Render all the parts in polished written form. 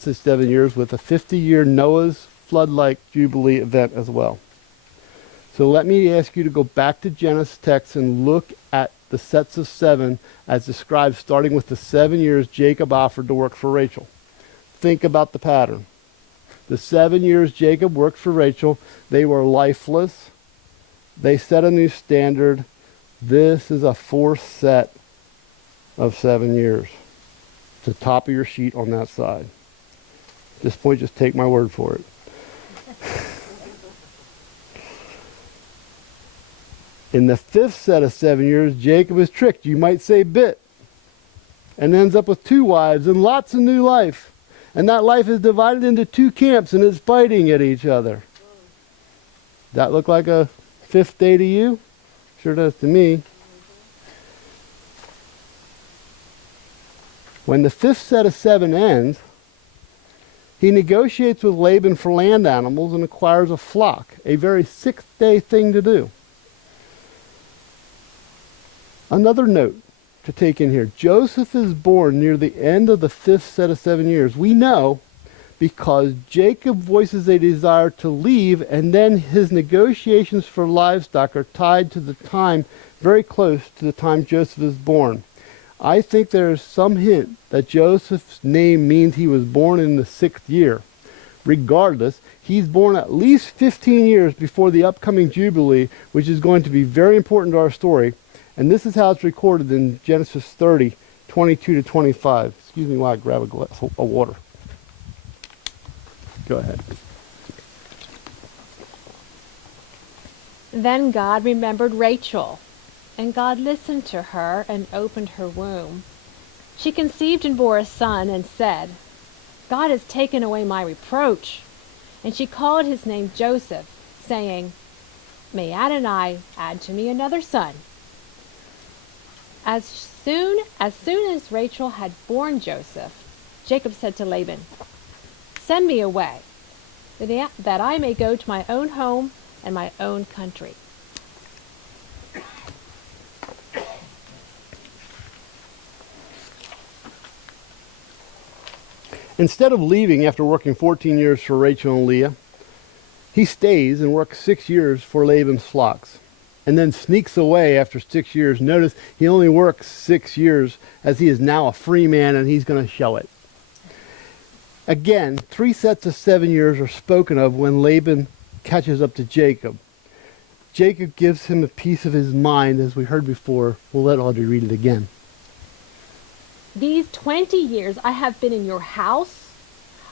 the 7 years with a 50-year Noah's flood-like Jubilee event as well. So let me ask you to go back to Genesis text and look at the sets of 7 as described, starting with the 7 years Jacob offered to work for Rachel. Think about the pattern. The 7 years Jacob worked for Rachel, they were lifeless. They set a new standard. This is a fourth set of 7 years. It's the top of your sheet on that side. At this point, just take my word for it. In the fifth set of 7 years, Jacob is tricked, you might say bit, and ends up with 2 wives and lots of new life. And that life is divided into 2 camps and is fighting at each other. That look like a fifth day to you? Sure does to me. When the fifth set of 7 ends, he negotiates with Laban for land animals and acquires a flock, a very sixth-day thing to do. Another note to take in here. Joseph is born near the end of the fifth set of 7 years. We know because Jacob voices a desire to leave, and then his negotiations for livestock are tied to the time, very close to the time Joseph is born. I think there is some hint that Joseph's name means he was born in the 6th year. Regardless, he's born at least 15 years before the upcoming Jubilee, which is going to be very important to our story. And this is how it's recorded in Genesis 30, 22 to 25. Excuse me while I grab a glass of water. Go ahead. Then God remembered Rachel, and God listened to her and opened her womb. She conceived and bore a son and said, God has taken away my reproach. And she called his name Joseph, saying, May Adonai add to me another son. As soon as Rachel had borne Joseph, Jacob said to Laban, Send me away, that I may go to my own home and my own country. Instead of leaving after working 14 years for Rachel and Leah, he stays and works 6 years for Laban's flocks, and then sneaks away after 6 years. Notice he only works 6 years, as he is now a free man, and he's going to show it. Again, 3 sets of 7 years are spoken of when Laban catches up to Jacob. Jacob gives him a piece of his mind, as we heard before. We'll let Audrey read it again. These 20 years I have been in your house.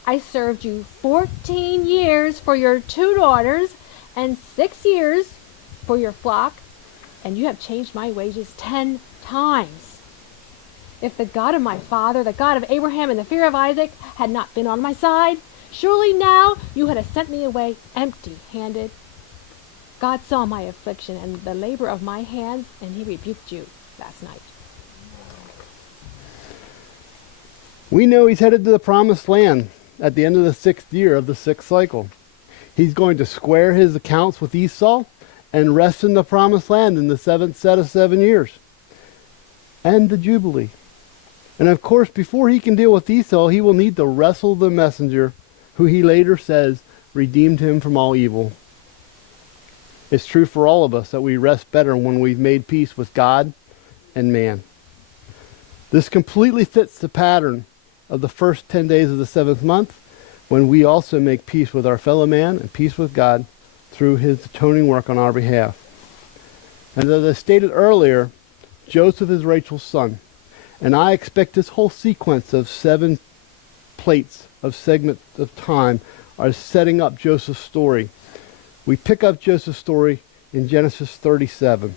I served you 14 years for your 2 daughters and 6 years for your flock, and you have changed my wages 10 times. If the God of my father, the God of Abraham and the fear of Isaac had not been on my side, surely now you would have sent me away empty-handed. God saw my affliction and the labor of my hands, and he rebuked you last night. We know he's headed to the promised land at the end of the 6th year of the 6th cycle. He's going to square his accounts with Esau and rest in the promised land in the 7th set of 7 years. And the Jubilee. And of course, before he can deal with Esau, he will need to wrestle the messenger, who he later says redeemed him from all evil. It's true for all of us that we rest better when we've made peace with God and man. This completely fits the pattern of the first 10 days of the 7th month, when we also make peace with our fellow man and peace with God through his atoning work on our behalf. And as I stated earlier, Joseph is Rachel's son. And I expect this whole sequence of 7 plates of segments of time are setting up Joseph's story. We pick up Joseph's story in Genesis 37.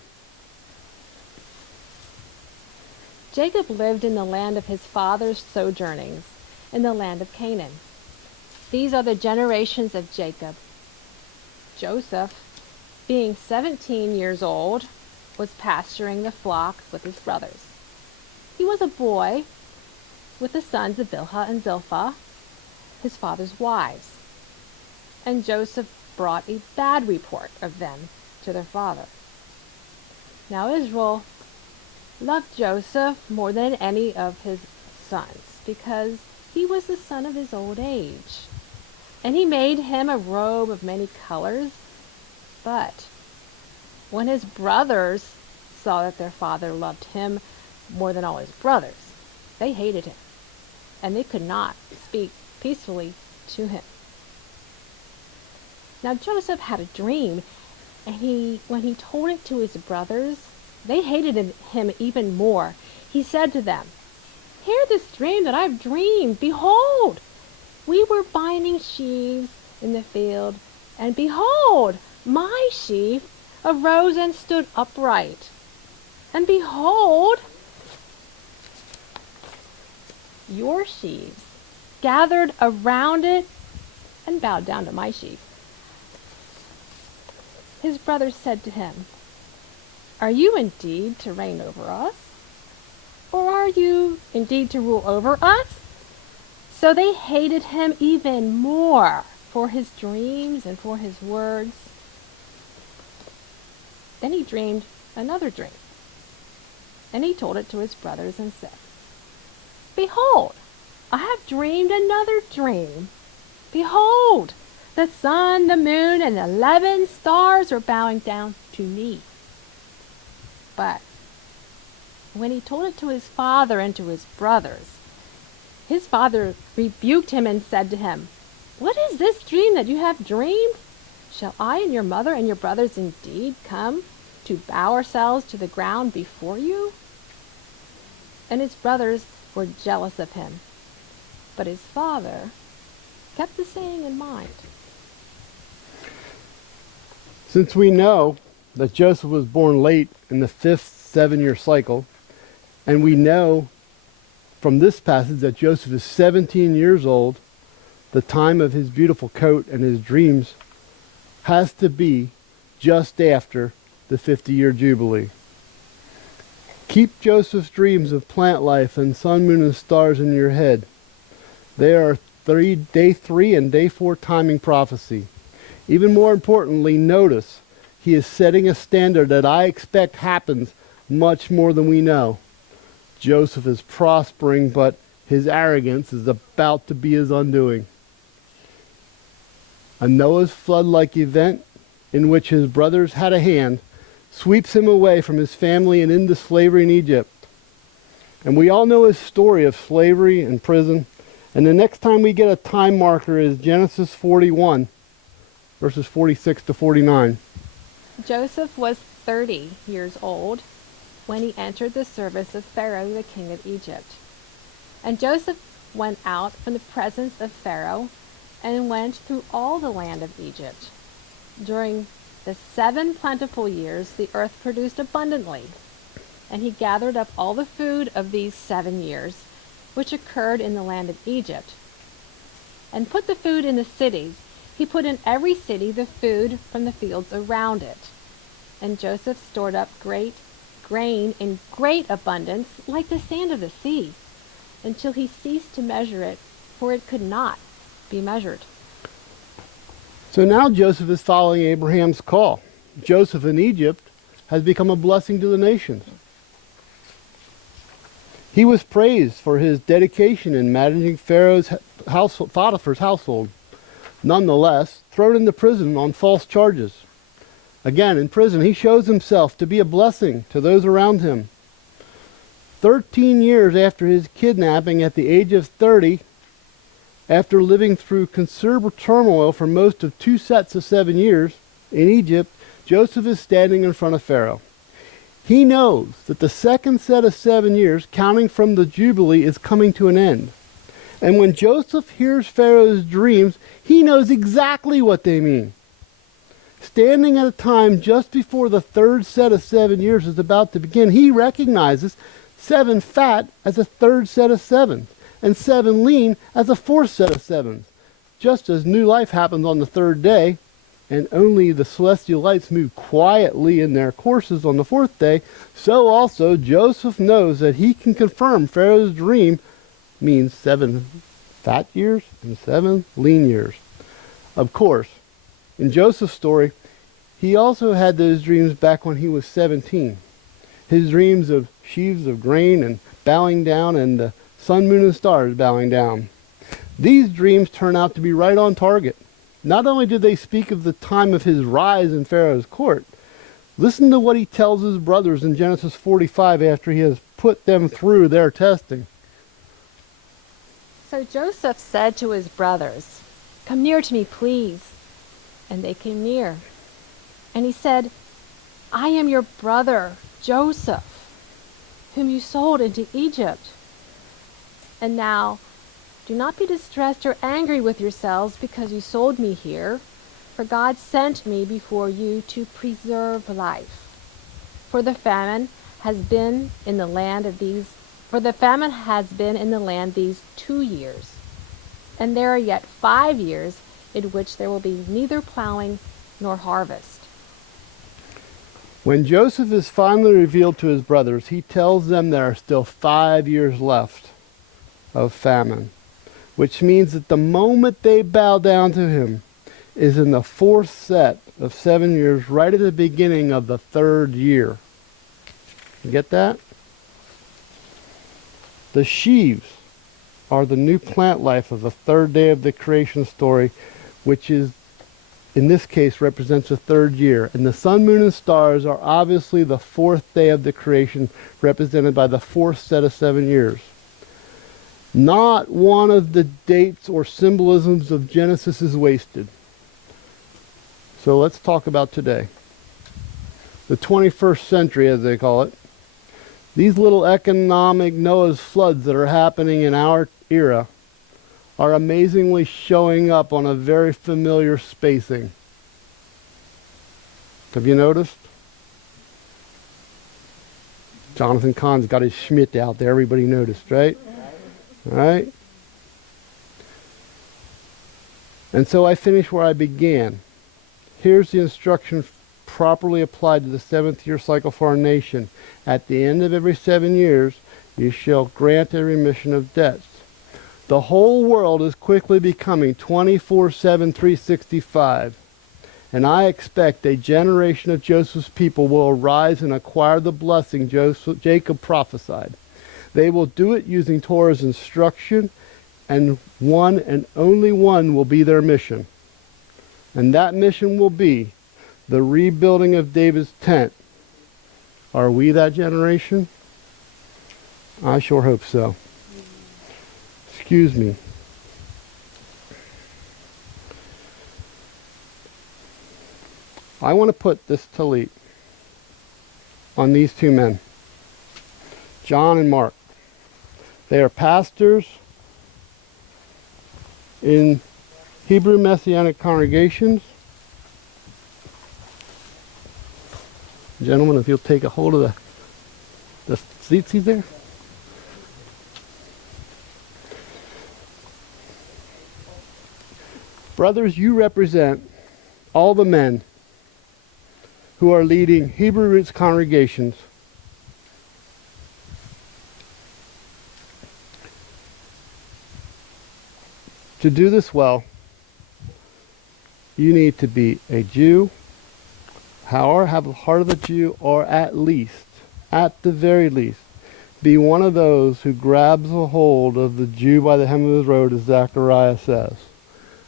Jacob lived in the land of his father's sojournings, in the land of Canaan. These are the generations of Jacob. Joseph, being 17 years old, was pasturing the flock with his brothers. He was a boy with the sons of Bilhah and Zilpah, his father's wives. And Joseph brought a bad report of them to their father. Now Israel loved Joseph more than any of his sons, because he was the son of his old age. And he made him a robe of many colors. But when his brothers saw that their father loved him more than all his brothers, they hated him, and they could not speak peacefully to him. Now Joseph had a dream, and when he told it to his brothers, they hated him even more. He said to them, "Hear this dream that I've dreamed. Behold, we were binding sheaves in the field, and behold, my sheaf arose and stood upright. And behold, your sheaves gathered around it and bowed down to my sheaf." His brothers said to him, "Are you indeed to reign over us? Or are you indeed to rule over us?" So they hated him even more for his dreams and for his words. Then he dreamed another dream, and he told it to his brothers and said, "Behold, I have dreamed another dream. Behold, the sun, the moon, and 11 stars are bowing down to me." But when he told it to his father and to his brothers, his father rebuked him and said to him, "What is this dream that you have dreamed? Shall I and your mother and your brothers indeed come to bow ourselves to the ground before you?" And his brothers were jealous of him, but his father kept the saying in mind. Since we know that Joseph was born late in the 5th 7-year cycle, and we know from this passage that Joseph is 17 years old, the time of his beautiful coat and his dreams has to be just after the 50-year Jubilee. Keep Joseph's dreams of plant life and sun, moon, and stars in your head. They are day 3 and day 4 timing prophecy. Even more importantly, notice he is setting a standard that I expect happens much more than we know. Joseph is prospering, but his arrogance is about to be his undoing. A Noah's flood-like event in which his brothers had a hand sweeps him away from his family and into slavery in Egypt. And we all know his story of slavery and prison. And the next time we get a time marker is Genesis 41, verses 46 to 49. Joseph was 30 years old when he entered the service of Pharaoh, the king of Egypt. And Joseph went out from the presence of Pharaoh and went through all the land of Egypt. During the 7 plentiful years, the earth produced abundantly, and he gathered up all the food of these 7 years, which occurred in the land of Egypt, and put the food in the cities. He put in every city the food from the fields around it. And Joseph stored up great grain in great abundance, like the sand of the sea, until he ceased to measure it, for it could not be measured. So now Joseph is following Abraham's call. Joseph in Egypt has become a blessing to the nations. He was praised for his dedication in managing Pharaoh's Potiphar's household. Nonetheless, thrown into prison on false charges. Again, in prison, he shows himself to be a blessing to those around him. 13 years after his kidnapping, at the age of 30, after living through considerable turmoil for most of 2 sets of 7 years in Egypt, Joseph is standing in front of Pharaoh. He knows that the second set of 7 years, counting from the Jubilee, is coming to an end. And when Joseph hears Pharaoh's dreams, he knows exactly what they mean. Standing at a time just before the third set of 7 years is about to begin, he recognizes 7 fat as a third set of 7s, and 7 lean as a fourth set of 7s. Just as new life happens on the 3rd day, and only the celestial lights move quietly in their courses on the 4th day, so also Joseph knows that he can confirm Pharaoh's dream means 7 fat years and 7 lean years. Of course, in Joseph's story, he also had those dreams back when he was 17. His dreams of sheaves of grain and bowing down, and the sun, moon, and stars bowing down. These dreams turn out to be right on target. Not only do they speak of the time of his rise in Pharaoh's court, listen to what he tells his brothers in Genesis 45 after he has put them through their testing. So Joseph said to his brothers, "Come near to me, please." And they came near. And he said, "I am your brother, Joseph, whom you sold into Egypt. And now, do not be distressed or angry with yourselves because you sold me here, for God sent me before you to preserve life. For the famine has been in the land these 2 years, and there are yet 5 years in which there will be neither plowing nor harvest." When Joseph is finally revealed to his brothers, he tells them there are still 5 years left of famine, which means that the moment they bow down to him is in the fourth set of 7 years, right at the beginning of the third year. You get that? The sheaves are the new plant life of the third day of the creation story, which is, in this case, represents the third year. And the sun, moon, and stars are obviously the fourth day of the creation, represented by the fourth set of 7 years. Not one of the dates or symbolisms of Genesis is wasted. So let's talk about today. The 21st century, as they call it. These little economic Noah's floods that are happening in our era are amazingly showing up on a very familiar spacing. Have you noticed? Jonathan Kahn's got his Schmidt out there. Everybody noticed, right? All right? And so I finish where I began. Here's the instruction properly applied to the 7th year cycle for our nation. At the end of every 7 years, you shall grant a remission of debts. The whole world is quickly becoming 24/7, 365. And I expect a generation of Joseph's people will arise and acquire the blessing Jacob prophesied. They will do it using Torah's instruction, and one and only one will be their mission. And that mission will be the rebuilding of David's tent. Are we that generation? I sure hope so. Excuse me. I want to put this tallit on these two men, John and Mark. They are pastors in Hebrew Messianic congregations. Gentlemen, if you'll take a hold of the seats there. Brothers, you represent all the men who are leading Hebrew Roots congregations. To do this well, you need to be a Jew, or have the heart of a Jew, or at the very least, be one of those who grabs a hold of the Jew by the hem of his robe, as Zechariah says.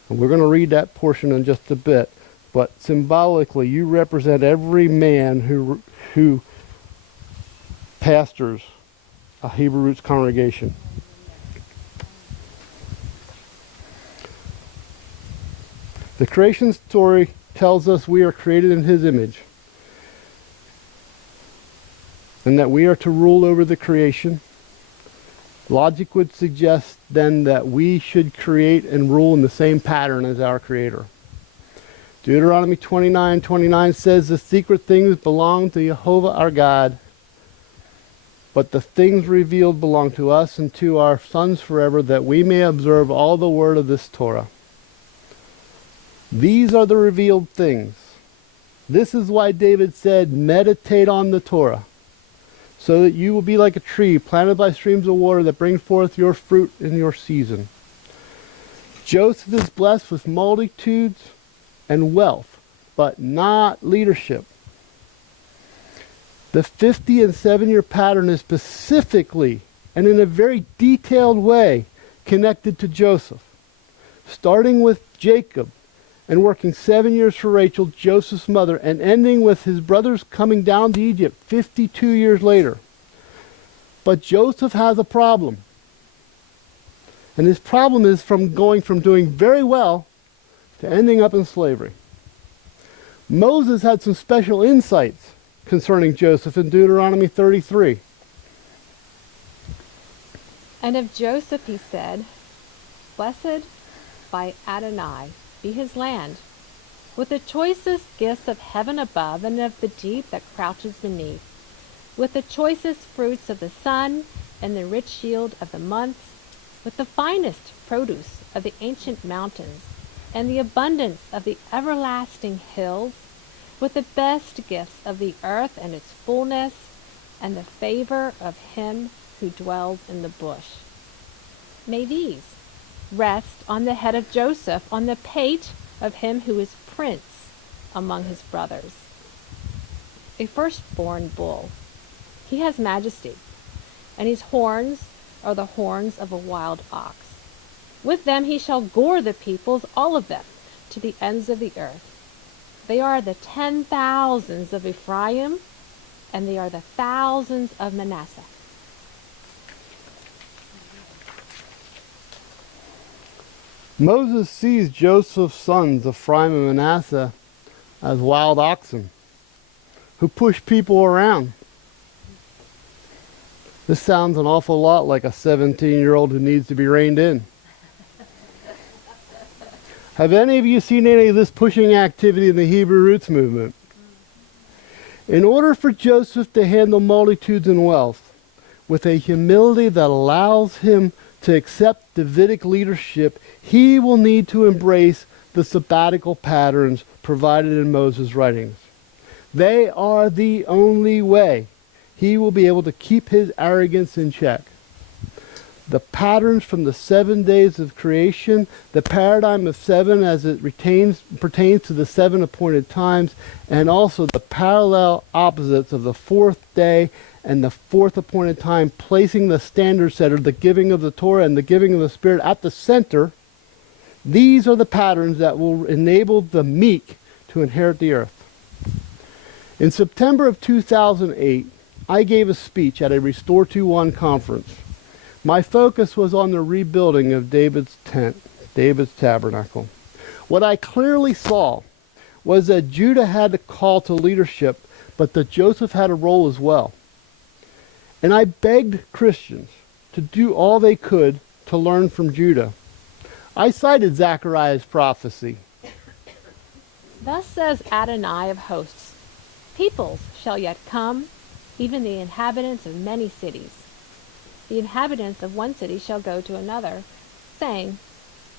And we're going to read that portion in just a bit. But symbolically, you represent every man who pastors a Hebrew Roots congregation. The creation story tells us we are created in His image, and that we are to rule over the creation. Logic would suggest then that we should create and rule in the same pattern as our Creator. Deuteronomy 29:29 says, "The secret things belong to Jehovah our God, but the things revealed belong to us and to our sons forever, that we may observe all the word of this Torah." These are the revealed things. This is why David said, meditate on the Torah, so that you will be like a tree planted by streams of water that bring forth your fruit in your season. Joseph is blessed with multitudes and wealth, but not leadership. The 50 and 7 year pattern is specifically and in a very detailed way connected to Joseph. starting with Jacob and working 7 years for Rachel, Joseph's mother, and ending with his brothers coming down to Egypt 52 years later. But Joseph has a problem. And his problem is from going from doing very well to ending up in slavery. Moses had some special insights concerning Joseph in Deuteronomy 33. And of Joseph he said, Blessed by Adonai be his land, with the choicest gifts of heaven above and of the deep that crouches beneath, with the choicest fruits of the sun and the rich yield of the months, with the finest produce of the ancient mountains, and the abundance of the everlasting hills, with the best gifts of the earth and its fullness, and the favor of him who dwells in the bush. May these rest on the head of Joseph, on the pate of him who is prince among his brothers. A firstborn bull. He has majesty, and his horns are the horns of a wild ox. With them he shall gore the peoples, all of them, to the ends of the earth. They are the 10,000s of Ephraim, and they are the thousands of Manasseh. Moses sees Joseph's sons, Ephraim and Manasseh, as wild oxen who push people around. This sounds an awful lot like a 17-year-old who needs to be reined in. Have any of you seen any of this pushing activity in the Hebrew Roots movement? In order for Joseph to handle multitudes and wealth with a humility that allows him to accept Davidic leadership, he will need to embrace the sabbatical patterns provided in Moses' writings. They are the only way he will be able to keep his arrogance in check. The patterns from the 7 days of creation, the paradigm of 7 as it pertains to the 7 appointed times, and also the parallel opposites of the 4th day and the 4th appointed time, placing the standard setter, the giving of the Torah and the giving of the Spirit at the center. These are the patterns that will enable the meek to inherit the earth. In September of 2008, I gave a speech at a Restore 2-1 conference. My focus was on the rebuilding of David's tent, David's tabernacle. What I clearly saw was that Judah had a call to leadership, but that Joseph had a role as well. And I begged Christians to do all they could to learn from Judah. I cited Zechariah's prophecy. Thus says Adonai of hosts, Peoples shall yet come, even the inhabitants of many cities. The inhabitants of one city shall go to another, saying,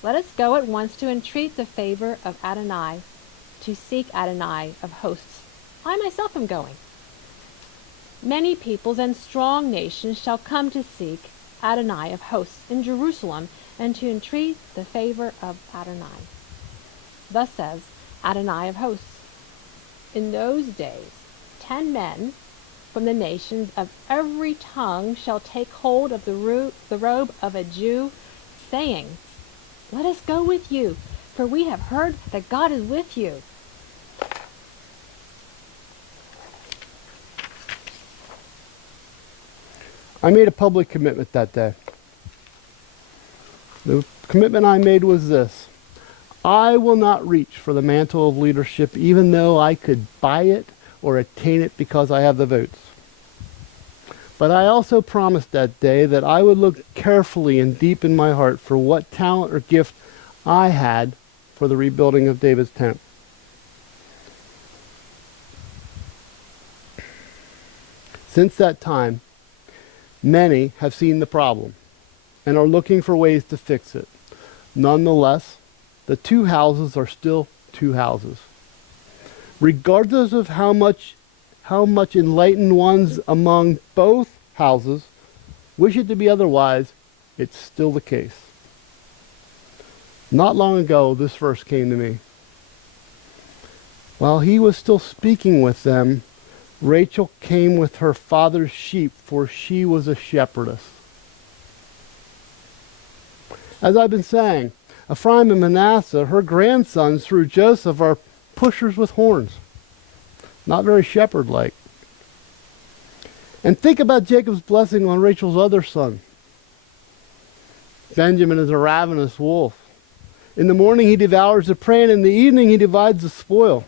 Let us go at once to entreat the favor of Adonai, to seek Adonai of hosts. I myself am going. Many peoples and strong nations shall come to seek Adonai of hosts in Jerusalem, and to entreat the favor of Adonai. Thus says Adonai of hosts, In those days 10 men from the nations of every tongue shall take hold of the robe of a Jew, saying, Let us go with you, for we have heard that God is with you. I made a public commitment that day. The commitment I made was this: I will not reach for the mantle of leadership even though I could buy it or attain it because I have the votes. But I also promised that day that I would look carefully and deep in my heart for what talent or gift I had for the rebuilding of David's tent. Since that time, many have seen the problem and are looking for ways to fix it. Nonetheless, the two houses are still two houses. Regardless of how much enlightened ones among both houses wish it to be otherwise, it's still the case. Not long ago, this verse came to me. While he was still speaking with them, Rachel came with her father's sheep, for she was a shepherdess. As I've been saying, Ephraim and Manasseh, her grandsons through Joseph, are pushers with horns. Not very shepherd-like. And think about Jacob's blessing on Rachel's other son. Benjamin is a ravenous wolf. In the morning he devours the prey, and in the evening he divides the spoil.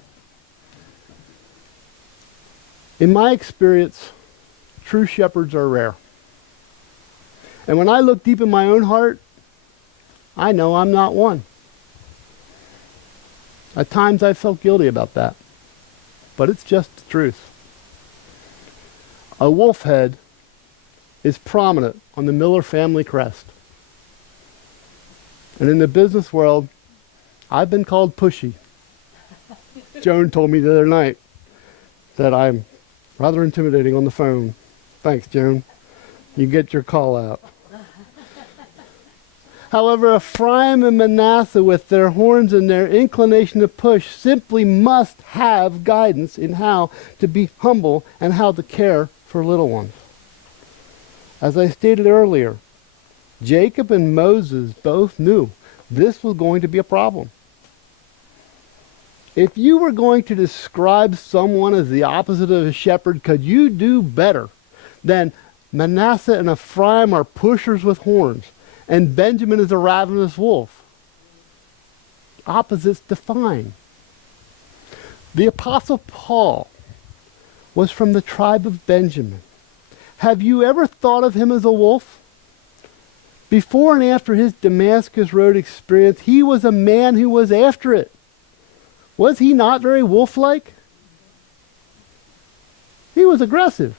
In my experience, true shepherds are rare. And when I look deep in my own heart, I know I'm not one. At times I felt guilty about that. But it's just the truth. A wolf head is prominent on the Miller family crest. And in the business world, I've been called pushy. Joan told me the other night that I'm rather intimidating on the phone. Thanks, Joan. You get your call out. However, Ephraim and Manasseh, with their horns and their inclination to push, simply must have guidance in how to be humble and how to care for little ones. As I stated earlier, Jacob and Moses both knew this was going to be a problem. If you were going to describe someone as the opposite of a shepherd, could you do better than Manasseh and Ephraim are pushers with horns, and Benjamin is a ravenous wolf? Opposites define. The Apostle Paul was from the tribe of Benjamin. Have you ever thought of him as a wolf? Before and after his Damascus Road experience, he was a man who was after it. Was he not very wolf-like? He was aggressive.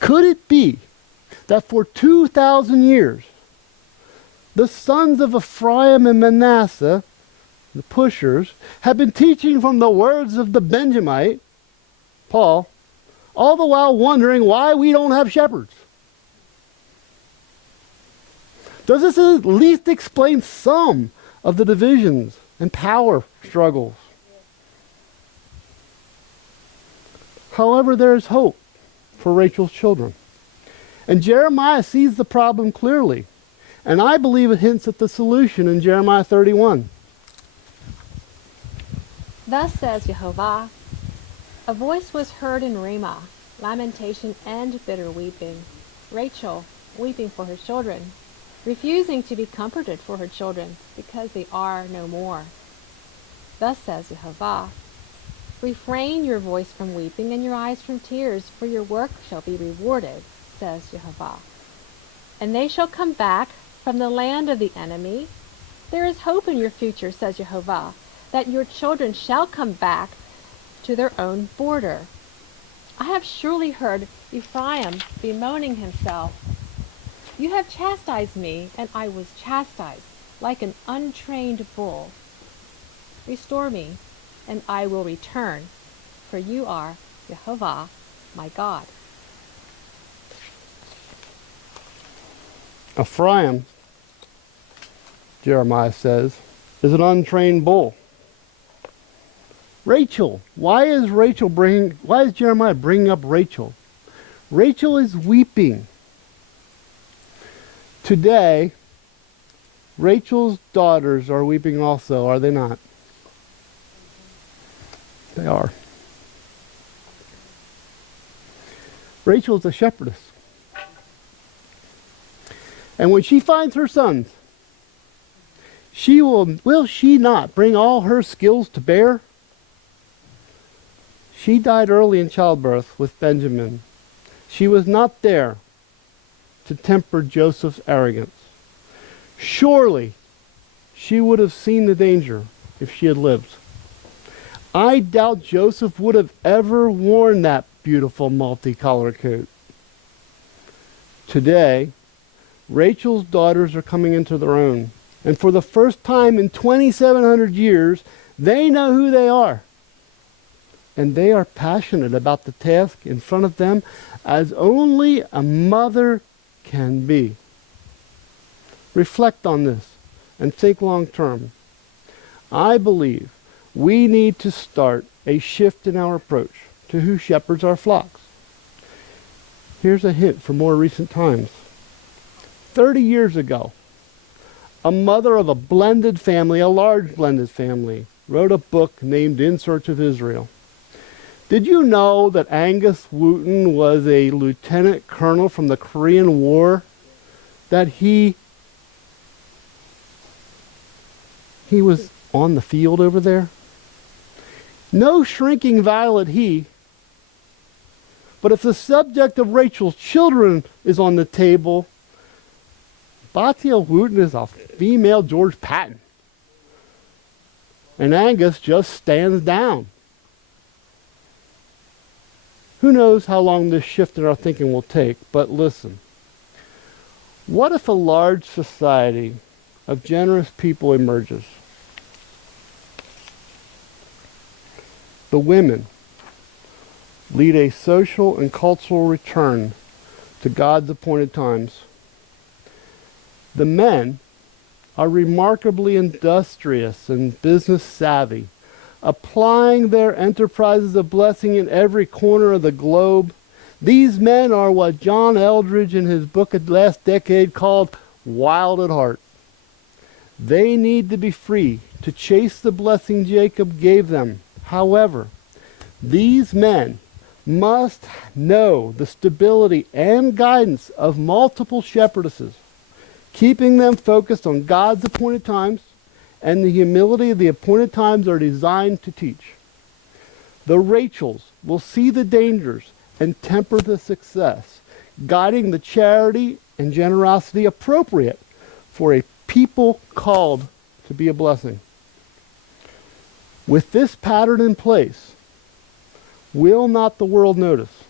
Could it be that for 2,000 years, the sons of Ephraim and Manasseh, the pushers, have been teaching from the words of the Benjamite, Paul, all the while wondering why we don't have shepherds? Does this at least explain some of the divisions and power struggles? However, there is hope for Rachel's children. And Jeremiah sees the problem clearly. And I believe it hints at the solution in Jeremiah 31. Thus says Jehovah, a voice was heard in Ramah, lamentation and bitter weeping. Rachel weeping for her children, refusing to be comforted for her children, because they are no more. Thus says Jehovah, refrain your voice from weeping and your eyes from tears, for your work shall be rewarded, says Jehovah. And they shall come back from the land of the enemy. There is hope in your future, says Jehovah, that your children shall come back to their own border. I have surely heard Ephraim bemoaning himself. You have chastised me, and I was chastised, like an untrained bull. Restore me, and I will return, for you are Jehovah, my God. Ephraim, Jeremiah says, is an untrained bull. Rachel, why is Jeremiah bringing up Rachel? Rachel is weeping. Today, Rachel's daughters are weeping also, are they not? They are. Rachel is a shepherdess. And when she finds her sons, will she not bring all her skills to bear? She died early in childbirth with Benjamin. She was not there to temper Joseph's arrogance. Surely she would have seen the danger if she had lived. I doubt Joseph would have ever worn that beautiful multicolor coat. Today, Rachel's daughters are coming into their own. And for the first time in 2,700 years, they know who they are. And they are passionate about the task in front of them as only a mother can be. Reflect on this and think long term. I believe we need to start a shift in our approach to who shepherds our flocks. Here's a hint for more recent times. 30 years ago, a mother of a blended family, a large blended family, wrote a book named In Search of Israel. Did you know that Angus Wooten was a lieutenant colonel from the Korean War? That he was on the field over there? No shrinking violet he. But if the subject of Rachel's children is on the table, Bathiel Wooten is a female George Patton. And Angus just stands down. Who knows how long this shift in our thinking will take, but listen. What if a large society of generous people emerges? The women lead a social and cultural return to God's appointed times. The men are remarkably industrious and business savvy, applying their enterprises of blessing in every corner of the globe. These men are what John Eldridge in his book of last decade called wild at heart. They need to be free to chase the blessing Jacob gave them. However, these men must know the stability and guidance of multiple shepherdesses, keeping them focused on God's appointed times and the humility of the appointed times are designed to teach. The Rachels will see the dangers and temper the success, guiding the charity and generosity appropriate for a people called to be a blessing. With this pattern in place, will not the world notice?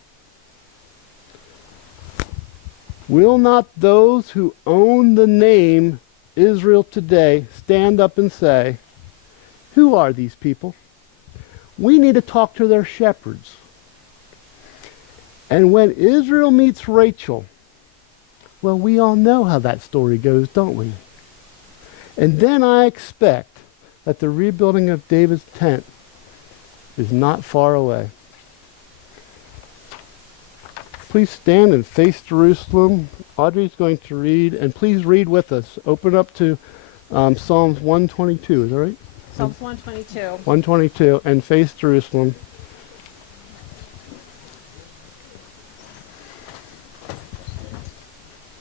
Will not those who own the name Israel today stand up and say, who are these people? We need to talk to their shepherds. And when Israel meets Rachel, well, we all know how that story goes, don't we? And then I expect that the rebuilding of David's tent is not far away. Please stand and face Jerusalem. Audrey's going to read, and please read with us. Open up to Psalms 122, is that right? Psalms 122. 122, and face Jerusalem.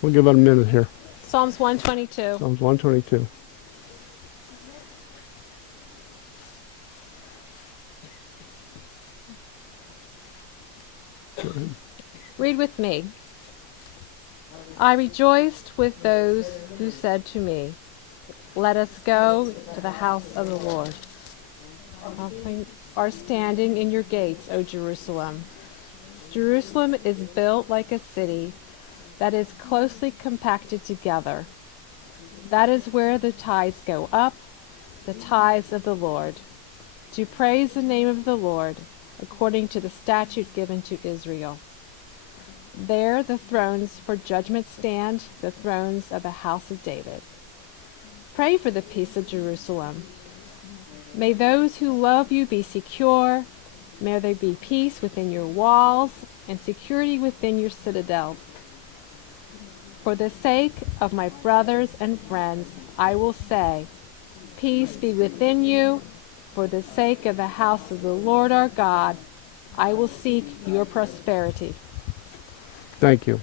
We'll give it a minute here. Psalms 122. Psalms 122. Go ahead. Read with me. I rejoiced with those who said to me, let us go to the house of the Lord. Are standing in your gates, O Jerusalem. Jerusalem is built like a city that is closely compacted together. That is where the tithes go up, the tithes of the Lord, to praise the name of the Lord, according to the statute given to Israel. There the thrones for judgment stand, the thrones of the house of David. Pray for the peace of Jerusalem. May those who love you be secure. May there be peace within your walls and security within your citadels. For the sake of my brothers and friends, I will say, peace be within you. For the sake of the house of the Lord our God, I will seek your prosperity. Thank you.